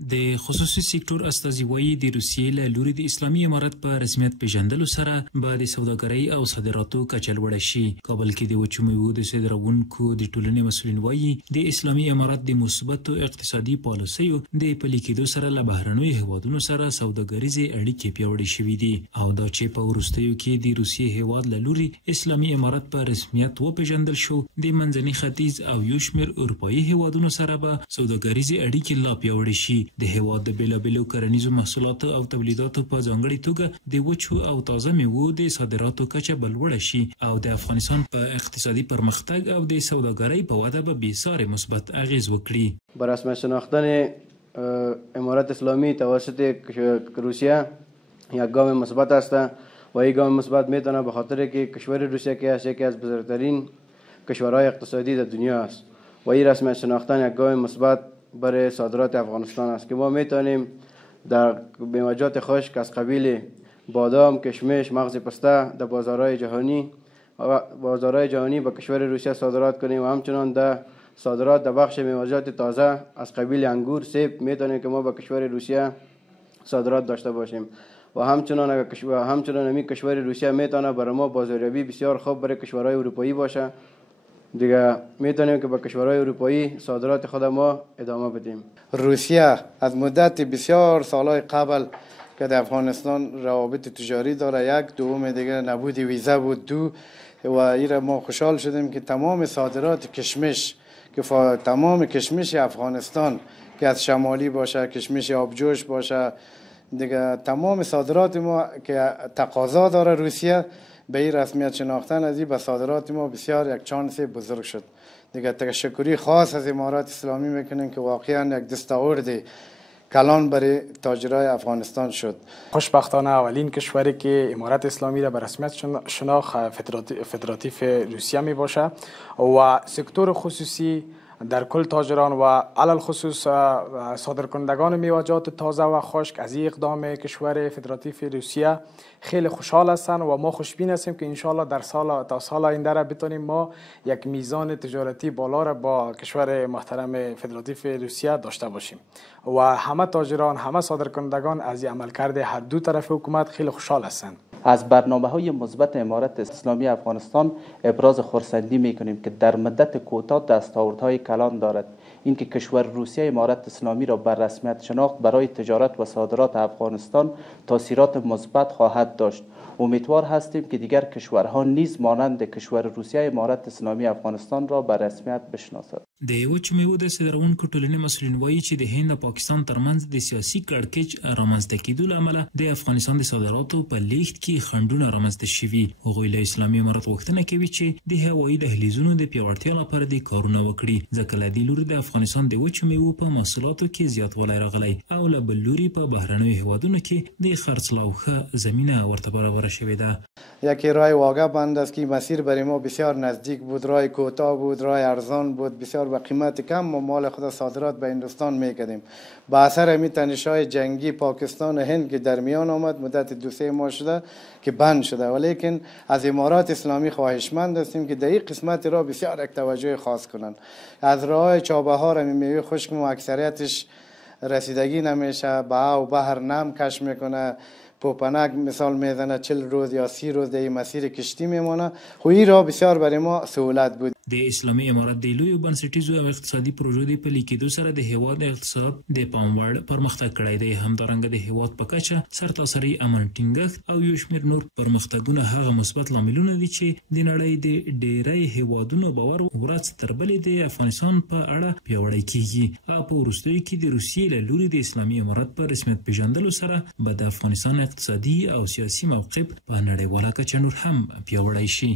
د خصوصي سکتور استازي وایي د روسیې له لوري د اسلامي امارت په رسمیت پیژندلو سره به د سوداګرۍ او صادراتو کچه لوړه شي. کابل کې د وچو میوو د صادروونکو د ټولنې مسؤلین وایي د اسلامي امارت د مثبتو اقتصادي پالیسیو د پلي کېدو سره له بهرنیو هیوادونو سره سوداګریزې اړیکې پیاوړې شوي دي او دا چې په وروستیو کې د روسیې هیواد له لوري اسلامي امارت په رسمیت وپیژندل شو، د منځني ختیځ او یو شمېر اروپایي هیوادونو سره به سوداګریزې اړیکې لا پیاوړې شي. د هیواد د بیلابیلو کرنیزو محصولاتو او تولیداتو په ځانګړې توګه د وچو او تازه میوو د صادراتو کچه به لوړه شي او د افغانستان په اقتصادي پرمختګ او د سوداګرۍ په وده به بیسارې مثبت اغیز وکړي. بر رسمیت شناختن امارت اسلامی توسط روسیه یک گام مثبت است و این گام مثبت میتونه به خاطر که کشور روسیه که است یکی از بزرگترین کشورهای اقتصادی در دنیا است و این رسمیت شناختن یک گام مثبت برای صادرات افغانستان است که ما میتونیم در میوه‌جات خشک از قبیل بادام، کشمش، مغز پسته در بازارهای جهانی به کشور روسیه صادرات کنیم و همچنان در صادرات در بخش میوه‌جات تازه از قبیل انگور، سیب میتونیم که ما به کشور روسیه صادرات داشته باشیم و همچنان کشور روسیه میتونه برای ما بازاریابی بسیار خوب برای کشورهای اروپایی باشه. دیگه میتونیم که با کشورهای اروپایی صادرات خود ما ادامه بدیم. روسیه از مدت بسیار سالهای قبل که در افغانستان روابط تجاری داره، یک دوم دیگه نبود ویزا بود، دو و این ما خوشحال شدیم که تمام صادرات کشمش که تمام کشمش افغانستان که از شمالی باشه، کشمش آبجوش باشه، دیگه تمام صادرات ما که تقاضا داره روسیه به این رسمیت شناختن از این به صادرات ما بسیار یک چانس بزرگ شد. دیگه تشکری خاص از امارات اسلامی میکنیم که واقعا یک دستاورد کلان برای تاجرای افغانستان شد. خوشبختانه اولین کشوری که امارات اسلامی را به رسمیت شناخت فدراتیو روسیه می باشه و سکتور خصوصی در کل تاجران و علل خصوص صادرکنندگان میوه‌جات تازه و خشک از این اقدام کشور فدراتیو روسیه خیلی خوشحال هستند و ما خوشبین هستیم که انشالله در تا سال آینده را بتونیم ما یک میزان تجارتی بالا را با کشور محترم فدراتیو روسیه داشته باشیم و همه تاجران، همه صادرکنندگان از این عملکرد هر دو طرف حکومت خیلی خوشحال هستند. از برنامه‌های مثبت امارت اسلامی افغانستان ابراز خرسندی می‌کنیم که در مدت کوتاه دستاوردهای کلان دارد. اینکه کشور روسیه امارت اسلامی را بر رسمیت شناخت برای تجارت و صادرات افغانستان تاثیرات مثبت خواهد داشت. امیدوار هستیم که دیگر کشورها نیز مانند کشور روسیه امارت اسلامی افغانستان را بر رسمیت بشناسد. د وچو میوو د صادروونکو ټولنې مسؤلین وایي چې د هند او پاکستان ترمنځ د سیاسي کړکېچ رامنځته کېدو له امله د افغانستان د صادراتو په لیږد کې خنډونه رامنځته شوي. هغوی له اسلامي امارت غوښتنه کوي چې د هوایي دهلیزونو د پیاوړتیا لپاره د کارونه وکړي، ځکه له دې لوري د افغانستان د وچو میوو په محصولاتو کې زیاتوالی راغلی او له بل لوري په بهرنیو هیوادونو کې د خرڅلاو ښه زمینه ورته برابره شوې ده. یکی راه واقع بند است که مسیر برای ما بسیار نزدیک بود، راه کوتاه بود، راه ارزان بود، بسیار با قیمت کم ما مال خود صادرات به هندوستان میکردیم. با اثر همین تنش‌های جنگی پاکستان و هند که در میان آمد مدت 2-3 ماه شده که بند شده، ولیکن از امارات اسلامی خواهشمند هستیم که در این قسمت را بسیار یک توجه خاص کنند. از راه چابهار همین میوه خشک ما اکثریتش رسیدگی نمیشه، با بحر نم کش میکنه، پوپنک مثال میزنه 40 روز یا 30 روز در مسیر کشتی میمونه. خو این را بسیار برای ما سهولت بود. د اسلامي امارت د لویو بنسټیزو او اقتصادي پروژو د پلي کېدو سره د هیواد اقتصاد د پام وړ پرمختګ کړی دی. همدارنګه د هیواد په کچه سرتاسري امن ټینګښت او یو شمېر نور پرمختګونه هغه مثبت لاملونه دي چې د نړۍ د ډېری هیوادونو باور ورځ تر بلې د افغانستان په اړه پیاوړی کیږي او په وروستیو کې د روسیې له لوري د اسلامي امارت په رسمیت پیژندلو سره به د افغانستان اقتصادي او سیاسي موقف په نړیواله کچه نور هم پیاوړی شي.